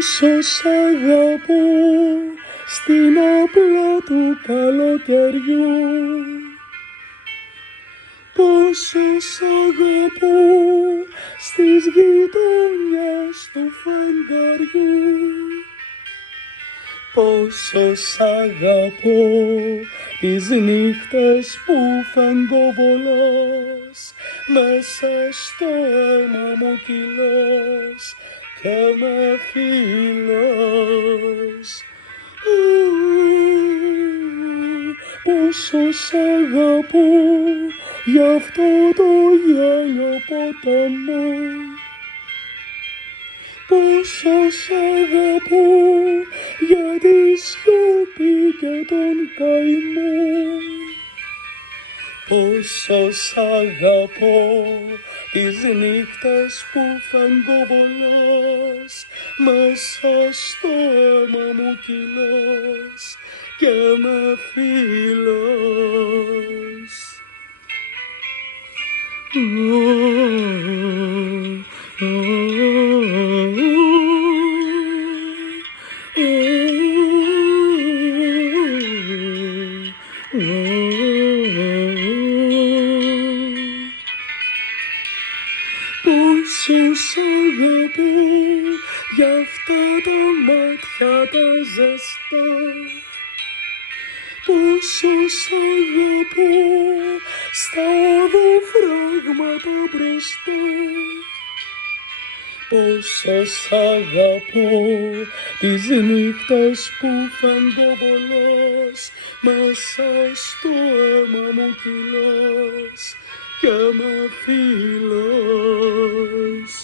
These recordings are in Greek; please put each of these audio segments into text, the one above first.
Πόσο σ' αγαπώ στην απλά του καλοκαιριού, πόσο σ' αγαπώ στις γειτονιές του φεγγαριού, πόσο σ' αγαπώ τις νύχτες που φεγγοβολάς, μέσα στο αίμα μου κυλάς και με φιλάς. Πόσο σ' αγαπώ γι' αυτό το γέλιο ποταμό, πόσο σ' αγαπώ για τη σιωπή και τον καημό, πόσο σ' αγαπώ τις νύχτες που φεγγοβολάς, μέσα στο αίμα μου κυλάς και με φιλάς. Πόσο σ' αγαπώ για αυτά τα μάτια τα ζεστά, πόσο σ' αγαπώ στα οδοφράγματα μπροστά, πόσο σ' αγαπώ τις νύχτες που φεγγοβολάς, μέσα στο αίμα μου κυλάς και με φιλάς.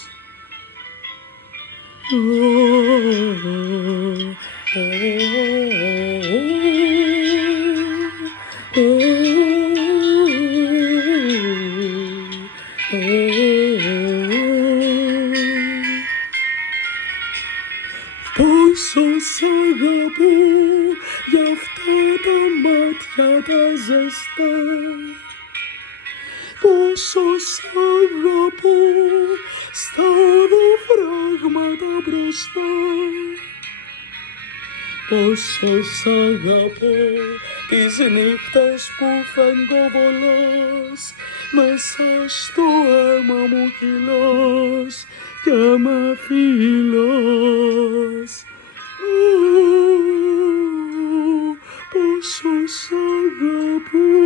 Πόσο σ' αγαπώ για αυτά τα μάτια τα ζεστά, πόσο σ' αγαπώ στα οδοφράγματα μπροστά, πόσο σ' αγαπώ τις νύχτες που φεγγοβολάς, μέσα στο αίμα μου κυλάς και με φιλάς. Πόσο σ' αγαπώ.